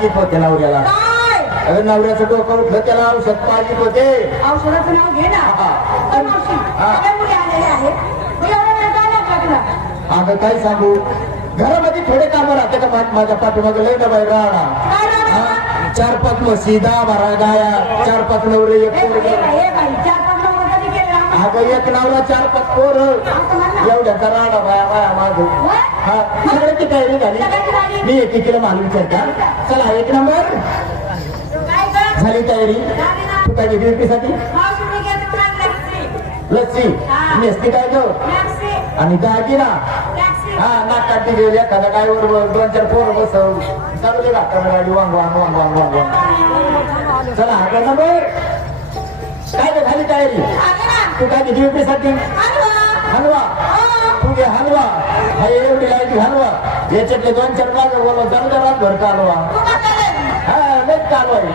पाहिजेच होते नवऱ्याला. काय अगं नवऱ्याचं डोकं उठलं त्याला औषध पाहिजेच होते. औषधाचं नाव घे ना. तर मावशी सगळ्या मुली आलेल्या आहेत. मग एवढा वेळ काय लागला तुला? अगं काय सांगू घरामध्ये थोडे कामं राहते का माझ्या पाठीमागे लय बाई राहणार. काय राहणार? 4-5 म्हशी 10-12 गाया 4-5 नवरे एक पोरगं. हे बाई 4-5 नवरा कधी केला? अगं एक नवरा 4-5 पोरं एवढ्याचा राडा बाया बाया माझं. हा सगळ्याची तयारी झाली. मी एकीला माल विचारता. चला 1 नंबर काय गं? झाली तयारी. तू काय घेतली विक्रीसाठी? मावशी मी घेते तुला लस्सी नेसती काय गं टॅक्सी. आणि दागिना. टॅक्सी. हा नाकाटी गेली एखादा काय वर 2-4 पोरं बसव चालू दे का गाडी वांग वांग वांग वांग वांग वांग. चला 1 नंबर काय गं झाली तयारी. तू काय घेतली विक्रीसाठी? हलवा. तू घे हलवा. हा एवढी लायची हलवा याच्यातले 2-4 लाग बोलवा चालू दे रातभर कालवा. हा लयच कालवा आहे.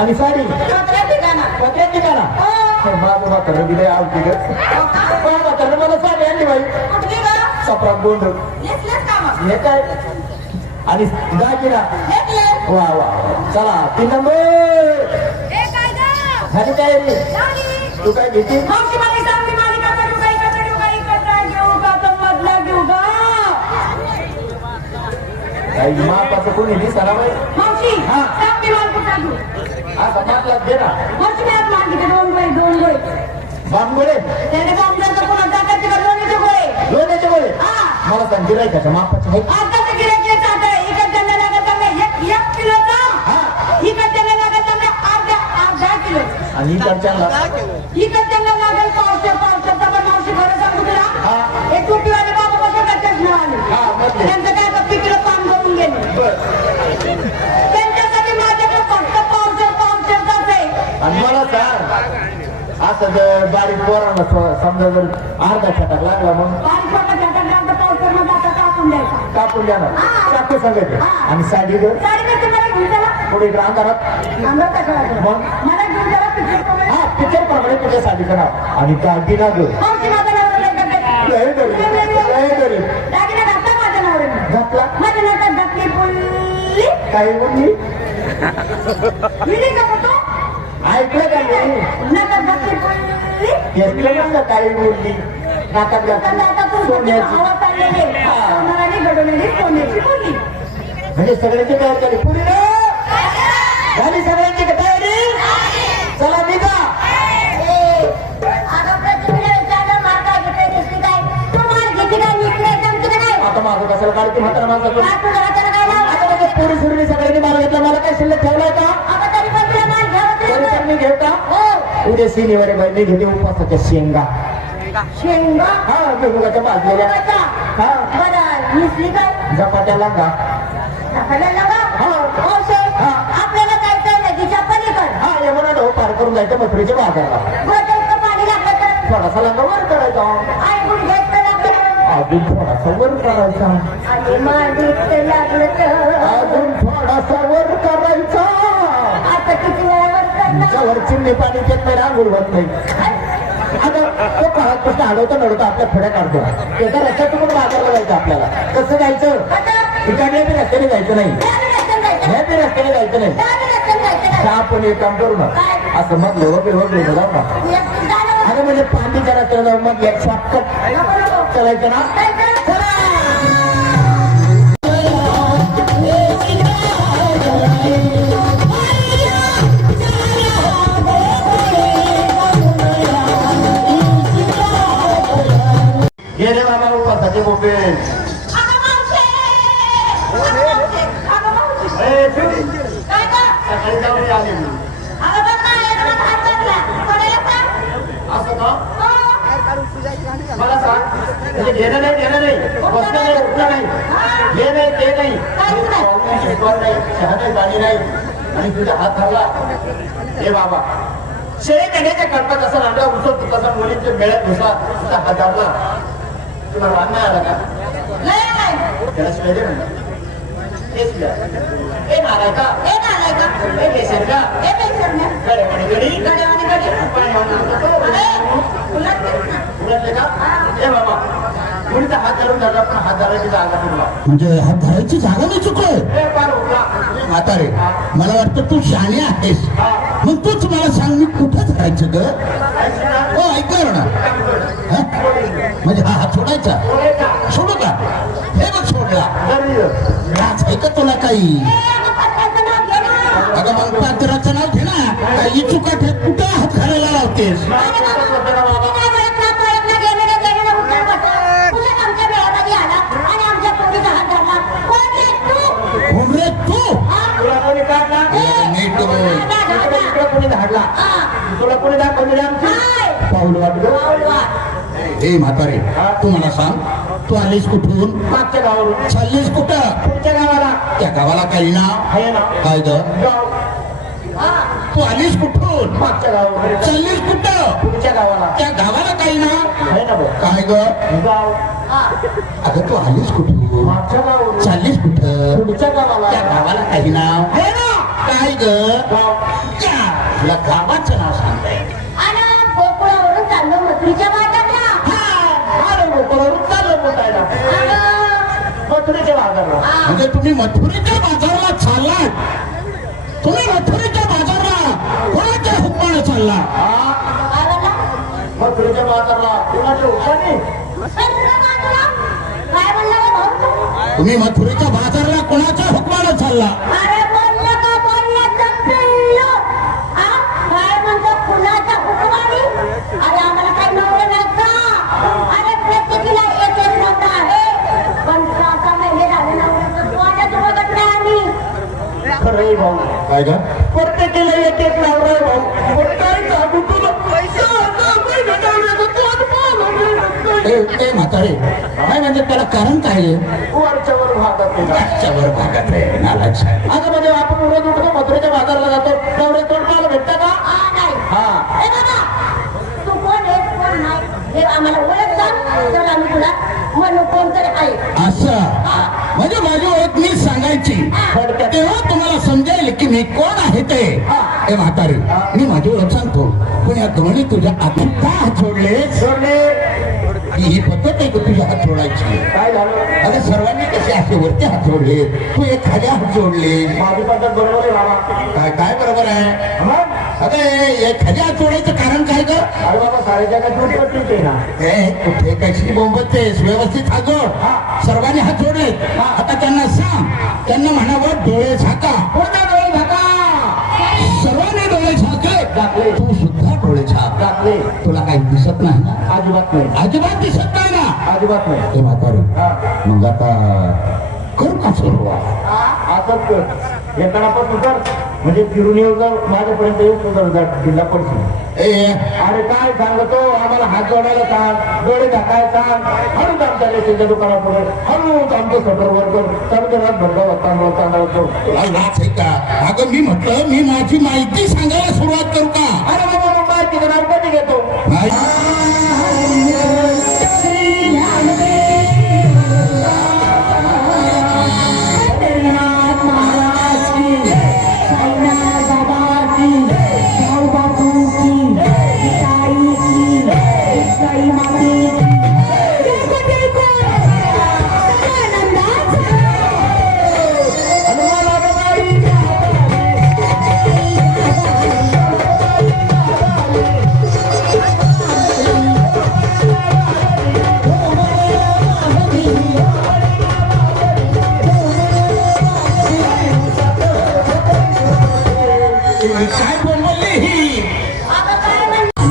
आणि साडी पत्र्या ठिकाणा माझं म्हातारं दिलंय आवती ग. म्हातारं मला साडी आणली बाई सपरात गोंधळ हे काय आणि दागिना. वा वा चला 3 नंबर झाली तयारी. तू काय घेते? काही मापाचं कोणी दिसला बाई. आता मापला दे ना. बांबोळे लोण्याचे गोळे मला सांग गिरायकाच्या मापाचे आहे. आणि इकडच्याला लागेल मावशी खरं सांगू तुला एक टोपीवाले बाबा बघा चष्मा आले त्यांचं काय आता पिकलं काम करून गेले. त्यांच्यासाठी माझ्याकडे फक्त पावसाळ जाते. आणि मला सांग असं जर बारीक पोरांना समजा जर अर्धा छटाक लागला मग कापून द्यायचा चाकू सांगायचं. आणि साडी जर पुढे इकडे अंधारात मग हा पिक्चर प्रमाणे तुझ्या साडीचं नाव आणि दागिना ग घातला काही म्हणली ऐकलं का मी काही बोलली नाकात म्हणजे सगळ्यांची तयारी झाली पुरी झाली सगळ्यांची तयारी. चला निघा. आता माझं कशाला काढते म्हातारा माणसाचं पुरी सुरली सगळ्यांनी माल घेतला मला काय शिल्लक ठेवलाय का? मी घेऊ का? उद्या शनिवारी बाई मी घेते उपासाच्या शेंगा. हा मुगाच्या भाजलेल्या हा झपाट्या लागा. आपल्याला काय हा यमुना ढो पार करून जायचं मथुरीच्या बाजारला. थोडासा लागा वर करायचा. अजून थोडासा वर करायचा. अजून थोडासा वर करायचा. आता किती वेळावर वर चिमणी पाणी घेत नाही आंघोळ होत नाही. आता तो काळात प्रश्न अडवता नडवता आपल्या फड्या काढतो. त्याचा रस्त्यातून पण बाजारला जायचं आपल्याला. कसं जायचं? इकडे बी रस्त्याने जायचं नाही हे बी रस्त्याने जायचं नाही. आपण एक काम करू ना असं मधलं वगैरे जाऊ ना. अरे म्हणजे पाणीच्या रस्त्याला जाऊन मग एक शॉर्टकट चालायचं ना. गेले बाबा उपासाचे मोबाईल सकाळी जाऊन आले मी. असं का मला सांग म्हणजे घेणं नाही देणं नाही बसणं नाही उठणं नाही हे नाही ते नाही शिकवण नाही शहाणे गाणी नाही आणि तुझा हात धरला. हे बाबा शेळी घेण्याच्या कल्पना जसं नांदा उसत तसा मुलींच्या मेळ्यात घुसला तुझा हात धरला. तुला रान नाही आला का? त्याला शिवाय दे म्हणलं. हे नाराय का हे बेसन का गड्यावानी गडी उलटले का? हे बाबा मुलीचा हात धरून धरला पण हात धरायची जागा तुला म्हणजे हात धरायची जागा मी चुकलोय पार होता म्हातारे मला वाटतं तू शाणे आहेस हा मग तूच मला सांग मी कुठं धरायचं ग हो ऐकणार ना हा? म्हणजे हा हात सोडायचा सोडू का हे बघ सोडला लाज आहे का तुला काही अगं मग पात्राचं नाव घे ना काही चुका ठेव कुठं हात घालायला लावतेस घुमरे तू तुला कोणी काढला नीट बोल. इकडे कोणी धाडला तुला कोणी दाखवली आमची पाऊल वाटलं हे म्हातारे तू मला सांग तू आलीस कुठून मागच्या गावावरून चाललीस कुठं तुमच्या गावाला त्या गावाला काही नाव आहे ना काय ग गाव तू आलीस कुठून मागच्या गावावरून चाललीस कुठं तुमच्या गावाला त्या गावाला काही नाव आहे ना भाऊ काय ग गाव अगं तू आलीस कुठून मागच्या गावावरून चाललीस कुठं तुमच्या गावाला त्या गावाला काही नाव आहे ना काय ग गाव का? तुला गावाचं नाव सांगताय गोकुळावरून चाललो मथुरीच्या बाजारला अरे गोकुळावरून चाललं बोलायला मथुरेच्या बाजारला म्हणजे तुम्ही मथुरेच्या बाजाराला चाललात तुम्ही मथुरेच्या बाजारला कोणाच्या हुकमानं चालला मथुरेच्या बाजारला कुणाच्या उपाने काय म्हणला रे भाऊ तुम्ही मथुरेच्या बाजारला कोणाच्या हुकमानं चालला अरे बोललं का बोललं पिल्लू काय म्हणतो कुणाच्या हुकमाने अरे आम्हाला काही नवरे नाहीत का अरे प्रत्येकीला एक एक नवरा आहे पण 6 महिने झाले नवऱ्याचं तोंडाचं बघत नाही आम्ही खरं आहे भाऊ काय ग प्रत्येकीला एक एक नवरा आहे भाऊ पण काय सांगू तुला पैसा ए म्हातारे नाही म्हणजे त्याला कारण काय आहे वरच्यावर भागात त्याच्यावर भागात आहे नालायक साहेब आता म्हणजे आपण रोज उठतो मथुरेच्या बाजारला जातो नवरे तोड पाहायला भेटतं का नाही हा ए बाबा तू कोण आहे कोण नाही हे आम्हाला ओळख सांग तर आम्ही तुला म्हणू कोणतरी आहे असं म्हणजे माझी ओळख मी सांगायची थोडक्यात तेव्हा तुम्हाला समजेल की मी कोण आहे ते ए म्हातारे मी माझी ओळख सांगतो पण या दोन्ही तुझ्या आधी का हात सोडले सोडले ही पद्धत आहे का तुझ्या हात सोडायची काय झालं अरे सर्वांनी कसे असे वरती हात जोडले तू एखाद्या हात जोडले माझी पद्धत बरोबर आहे बाबा काय काय बरोबर आहे मग अरे एखाद्या हात जोडायचं कारण काय ग अरे बाबा सारे जगात दूध पट्टीच आहे ना ए कुठे कशी बोंबतेस व्यवस्थित हात जोड सर्वांनी हात जोडलेत आता त्यांना सांग त्यांना म्हणावं डोळे झाका पूर्ण डोळे झाका सर्वांनी डोळे झाके झाकले. तू सुद्धा डोळे झाक टाकले तुला काही दिसत नाही ना अजिबात नाही अजिबात दिसत नाही ना अजिबात नाही ते म्हातारे हा. मग आता कर का सुरुवात असंच कर येतानापासून कर म्हणजे फिरून येऊ जर माझ्यापर्यंत येऊ सुद्धा जर जिल्हा पडशील ए अरे काय सांगतो आम्हाला हात जोडायला सांग डोळे झाकाय सांग हळूच आमच्या रेषेच्या दुकानापुढे हळूच आमचं सटरवर कर तर रात भरगा होता तुला लाच आहे का अगं मी म्हटलं मी माझी माहिती सांगायला सुरुवात करू का अरे बाबा मग माहिती नाव कधी घेतो काय बोलली ही आता काय म्हणतो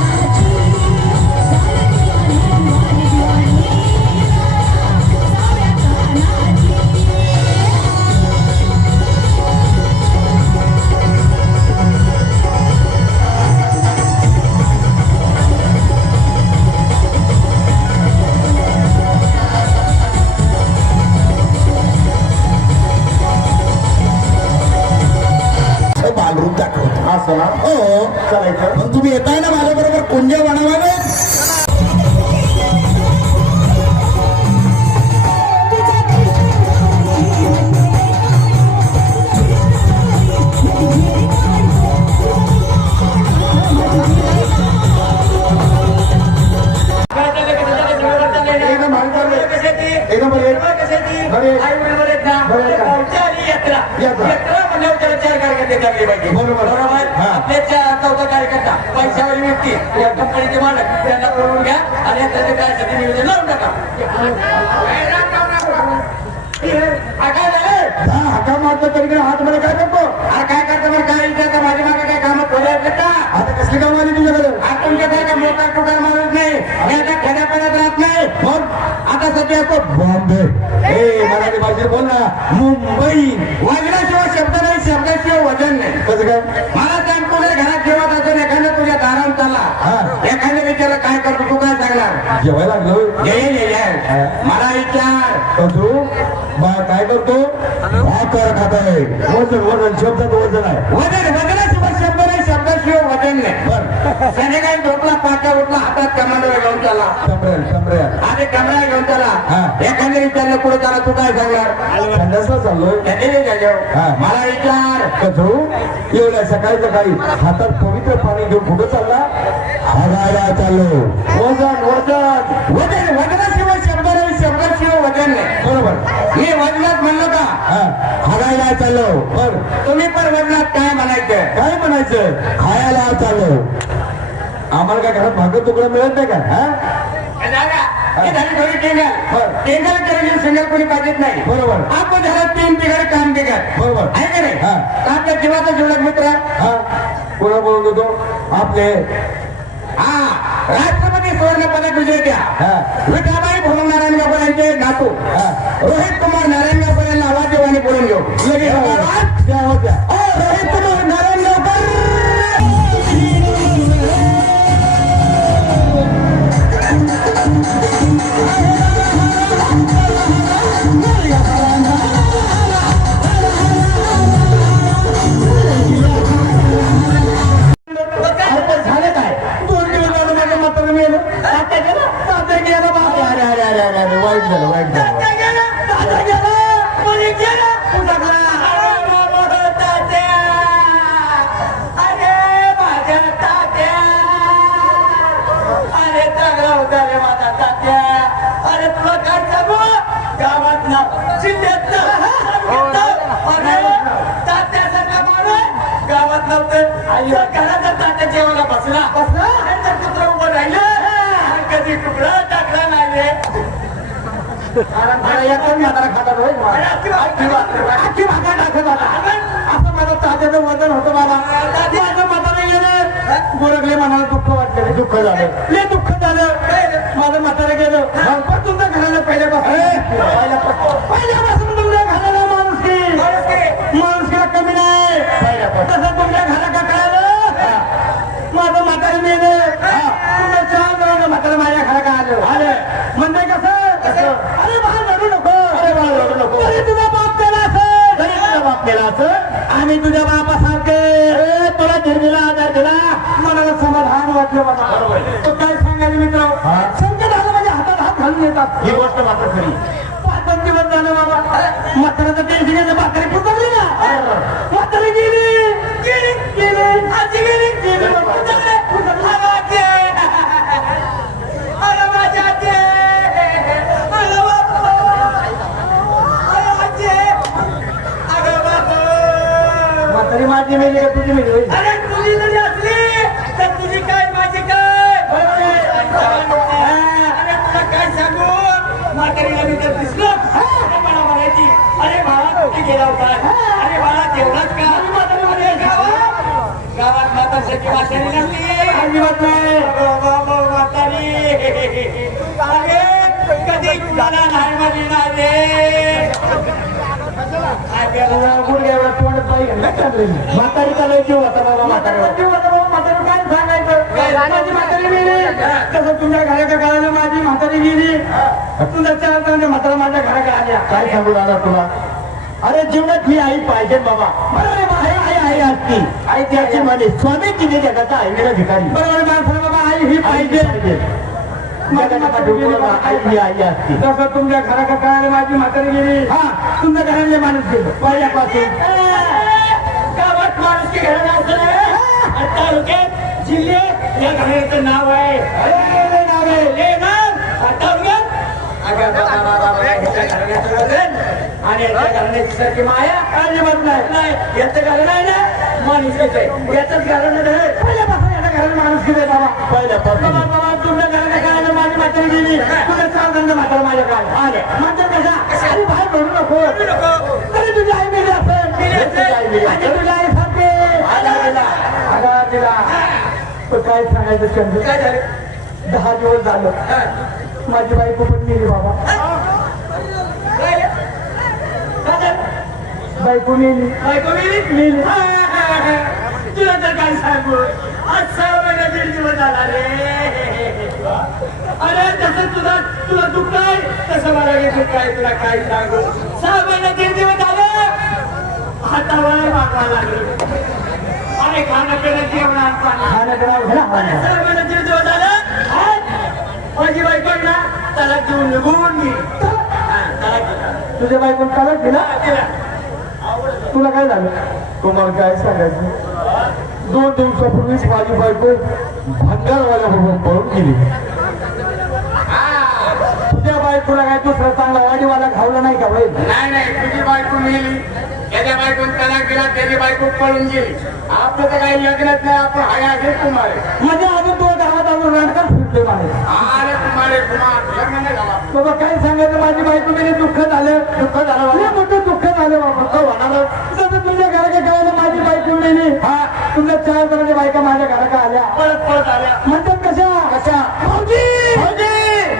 बालरूप दाखवतो असं ना हो चालायचं पण तुम्ही येताय ना माझ्या बरोबर कुंज वनामध्ये काय झालं की तुझ्या जीवावर चाललंय ना? एक नंबर एक. बरे. बरे का? यात्रा. बरोबर. हा. चौथा कार्यकर्ता पैशावर व्यक्ती या कंपनीचे मालक त्यांना करून घ्या आणि यात्रेचे काय नियोजन लावून टाका. काय झालं? हाका मारतो तरी हात मध्ये काय करतो? अरे काय करतो बरं काय विचारता माझ्या मागे काय कामं थोडे आहेत का? आता कसली काम आली तुझ्याकडे? आज तुमच्यासारखा मोठा टुकार माणूस नाही मी आता खेड्यापाड्यात राहत नाही मग आता सध्या असतो बॉम्बे. ए मराठी भाषेत बोल ना. मुंबई वजनाशिवाय शब्द नाही शब्दाशिवाय वजन नाही. कसं काय? मला सांग तुझ्या घरात जेवत असेल एखाद्या तुझ्या दारात हा. चालला एखाद्या विचारला काय करतो तू काय सांगणार? जेवायला लागलो. ये मला विचार तू बा काय करतो? भाकर खात आहे. वजन वजन शब्दात वजन आहे. वजनाशिवाय शब्द नाही शब्दाशिवाय वजन नाही. बर. संध्याकाळी झोपला पाका उठला हातात कमांडो घेऊन चालला कमऱ्या कमऱ्या आधी कमरा घेऊन चाला हा. एखाद्या विचारलं पुढे चाला तू काय सांगणार? संडासला चाललोय. हा. मला विचार कसू एवढ्या सकाळी सकाळी हातात पवित्र पाणी घेऊन कुठं चालला? हरायला चाललो. वजन वजन वजन वजनाशिवाय शब्द नाही शब्दाशिवाय वजन नाही. बरोबर. मी वजनात म्हणलो का हा. हरायला चाललो. बर. तुम्ही पण वजनात काय म्हणायचं? काय म्हणायचं? खायला चाललो. आम्हाला काय घरात भाकर तुकडा मिळत नाही का? हा? ही झाली थोडी टेंगल बरं. टेंगल केलेली सिंगल कोणी पाहिजेत नाही. बरोबर. आपण झालं 3 बिघड काम बिघड बरोबर. आहे का नाही? हा. आपल्या जीवाचा जीवलग मित्र हा. कोणा बोलत होतो? आपले हा राष्ट्रपती सुवर्ण पदक विजेत्या हा. विठाबाई भोमन नारायण गावकर यांचे नातू हा. रोहित कुमार नारायण गावकर यांना आवाज देवाने बोलून घेऊ लगेच आवाज. त्या होत्या. रोहित कुमार नारायण गावकर अरे पण झालं काय? 2 दिवस झालं माझं म्हातारं मेलं. तात्या गेलं? तात्या गेलं बाप. अरे अरे अरे अरे अरे वाईट झालं वाईट झालं. तात्या गेलं कोणी गेलं तू टाकला. अरे माझ्या तात्या अरे चांगला होता रे माझा तात्या. अरे तुला काय सांगू गावात ना जिल्ह्यात तात्यासारखा माणूस गावात नव्हतं. घराचा तात्या जेवायला बसला आणि कुत्रा उभं राहिलं कधी तुकडा टाकला नाही रे. अरे एकच म्हातारा खातात होय. आखी भागा टाकत होता. असं माझं तात्याचं वजन होतं बाबा. माझं म्हातारं गेलं. गोरखले मनाला दुःख वाटलं. दुःख झालं. लय दुःख झालं. माझं म्हातारं गेलं. पण तुमच्या घराला पहिल्यापासून तुमच्या घराला माणुसकीला कमी नाही. तसं तुमच्या घराला कळालं माझं म्हातारं गेलं. तुमच्या 4 जणांना म्हातारं माझ्या घराला आलं. म्हणजे कसं? अरे बाळ रडू नको. अरे बाळ रडू नको. तरी तुझा बाप केला असं. तरी तुझा बाप केला असं. आम्ही तुझ्या बापासारखे तुला धीर आधार दिला. मला समाधान वाटलं बाबा. तो काय सांगायचं मित्र? संकट आलं म्हणजे हातात हात घालून येतात. ही गोष्ट मात्र खरी. 5 दिवस झालं बाबा. म्हाताऱ्याचं टेन्शन म्हातारी पुरतली ना. म्हातारी गेली गेली गेली आजी गेली गेली. म्हातारी माझी मेली का तुझी मेली? अरे तुझी जरी असली तर तुझी काय माझी काय. अरे तुला काय सांगू म्हातारीला मी तर दिसलो मला म्हणायची अरे बाळा कुठे गेला होता. अरे बाळा तेवढाच का गावात म्हातारसाठी म्हातारी नसली अजिबात नाही. म्हातारी अरे कधी कुणाला नाही म्हणली नाही. गुडघ्यावर तोंड पाहिजे. म्हातारीचा लय जीव होता बाबा. म्हातारीचा जीव होता बाबा. म्हातारी काय सांगायचं? माझी म्हातारी गेली. तसं तुमच्या घराच्या काळाला माझी म्हातारी गेली. तुझ्या 4 जणांच्या म्हातारा माझ्या घराकडे आल्या. काय सांगू दादा तुला? अरे जीवनात ही आई पाहिजे बाबा. बरोबर आहे. आई आई असती. आई त्याची म्हणे स्वामी तिने जगाचा आईला भिकारी. बरोबर माणसाला बाबा आई ही पाहिजे. आई ही आई असती. तसं तुमच्या घराकडे काळाला माझी म्हातारी गेली. हा तुमच्या घरातले माणूस गेलो पहिल्यापासून. गावात माणुसकी घराणं असं नाही. तालुक्यात जिल्ह्यात या घराण्याचं नाव आहे. नाव आहे. तालुक्यात अगं बाबा बाबा बाबा, ह्याच्या घराण्याचं वजन आणि याच्या घराण्याची सारखी माया अजिबात नाही. याचं घराणं आहे ना माणुसकीच आहे. याचंच घराणं नाही. पहिल्यापासून याच्या घराणं माणुसकीच आहे बाबा. पहिल्यापासून बाबा बाबा तुमच्या घराने काय माझी म्हातारी गेली तुझ्या चार दंड म्हातारा माझ्या काय आले म्हातार कशा अरे बाहेर पडू नको तरी तुझी आई मेली असेल तुझी आई सांगते आगा तिला तो काय सांगायचं चंद्र काय झालं 10 दिवस झालं माझी बायको पण मेली बाबा. काय झालं बायको मेली. बायको मेली तुला तर काय सांगू आज 6 महिना 1.5 दिवस झाला रे. अरे जसं तुला दुःख आहे तसं मला हे दुःख आहे. तुला काय सांगू 6 महिना 1.5 दिवस झालं हातावर मागवा लागले. अरे खाणं पिणं जेवण पाणी खाण्याचं नाव घ्या ना. 6 महिना 1.5 दिवस झालं माझी बायको आहे ना त्याला देऊन निघून गेली. तुझ्या बायकोन कालच दिला. तुला काय झालं तुम्हाला काय सांगायचं 2 दिवसापूर्वीच माझी बायको भंगारवाल्या बरोबर पळून गेली. तुझ्या बायकोला काय दुसरा चांगला वाडीवाला घावला नाही का बाई. नाही तुझी बायको मेली त्याच्या बायकोन त्याला गेला त्याची बायको पळून गेली. आपलं तर काही लग्नच नाही. आपण हाय आहे कुमारे म्हणजे अजून तो गावात अजून रणकार सुटले माझे. अरे कुमारे कुमार लग्न नाही झाला. बाबा काय सांगायचं माझी बायको गेली दुःख झालं. दुःख झालं मला मोठं दुःख झालं बाबा. होणार जसं तुमच्या घराच्या गावाला माझी बायको गेली. हा तुमच्या 4 जणांच्या बायका माझ्या घराकडे आल्या पळत आल्या म्हणतात कशा कशा भाऊजी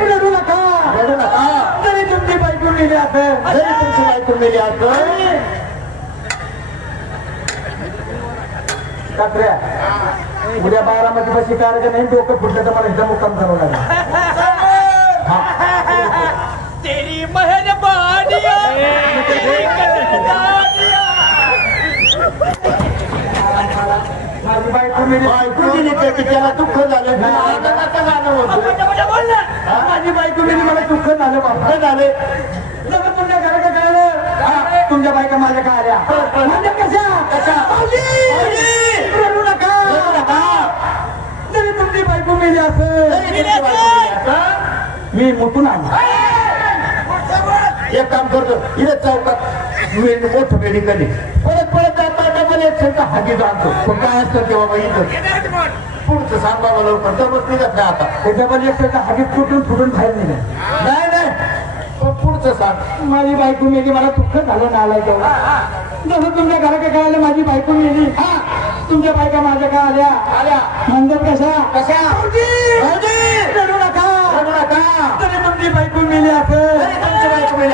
रडू नका रडू नका. तरी तुमची बायको गेली असेल तरी तुमची बायको गेली असेल. कात्र्या उद्या 12 पाशी करायचं नाही. डोकं फुटलं तर मला एकदम मुक्काम करावं लागेल. तेरी मेहरबानिया माझी बायको गेली. बायको गेली तर त्याला दुःख झालं. माझी बायको गेली मला दुःख झालं बाबा झाले. जसं तुमच्या घराच्या कळलं तुमच्या बायका माझ्या काय आल्या म्हणजे कशा रडू नका तरी तुमची बायको गेली असेल. मी मुतून आलो. एक काम करतो इथे चौकात मोठं मेडिकल परत जाता मला एक शंका हागी जाणतो तो काय असतं तेव्हा बाबा इथं पुढचं सांग बाबा लवकर तर बस निघत नाही आता. त्याच्यामध्ये एक शंका हागीत फुटून बाहेर निघत नाही. पण पुढचं सांग. माझी बायको मेली मला दुःख झालं ना आलाय तेव्हा जसं तुमच्या घराकडे काय आलं माझी बायको मेली. तुमच्या बायका माझ्या काय आल्या म्हणतात कशा रडू नका तरी तुमची बायको मेली असेल. तुमची बायको मेली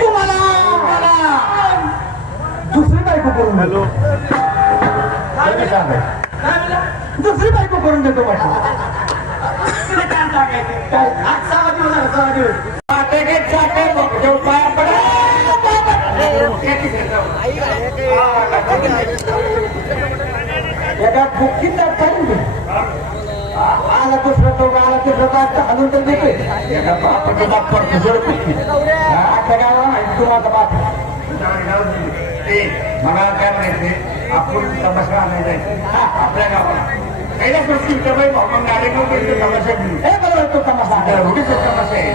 तुम्हाला दुसरी बायको करून हॅलो दुसरी बायको करून देतो म्हटलं. काय एका बुक्कीचा टाइम आला दुसरा तो आला तिसरा तो हलून तर देतोय. एका बापाचा बाप पडतो जड बुक्की अख्या गावाला माहिती तुम्हाला बाप. मला काय म्हणायचे आपण तमाशा आणायला जायचं आपल्या गावाला पहिल्या गोष्टी बाई भाऊ गाडी तमाशा घेऊन हे बरोबर तो तमाशा एवढीच तमाशा आहे.